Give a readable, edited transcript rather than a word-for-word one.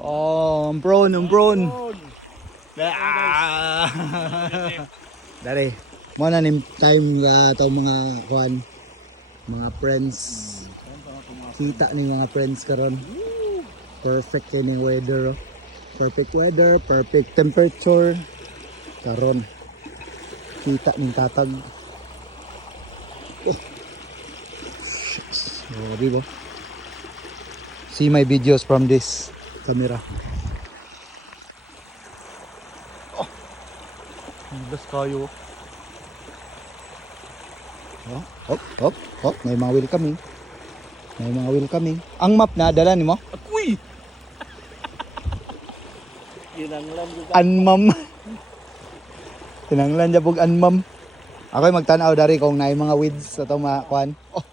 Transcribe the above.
Oh, umpron. Dari, mo na nim time to mga kuan, mga friends. Kita ni mga friends karon. Perfect kini weather. Perfect weather, perfect temperature. Karon. Kita ning tatag. Oh, bibo. See my videos from this camera. Oh. Bas kayo. Oh, hop. May mga welcoming. Ang map na dala nimo? Uy! Kinanglan ko ka. Anmam. Tinanglan jabog anmam. Ako'y magtanaw dari kung naay mga weeds sa to mga kuan. Oh.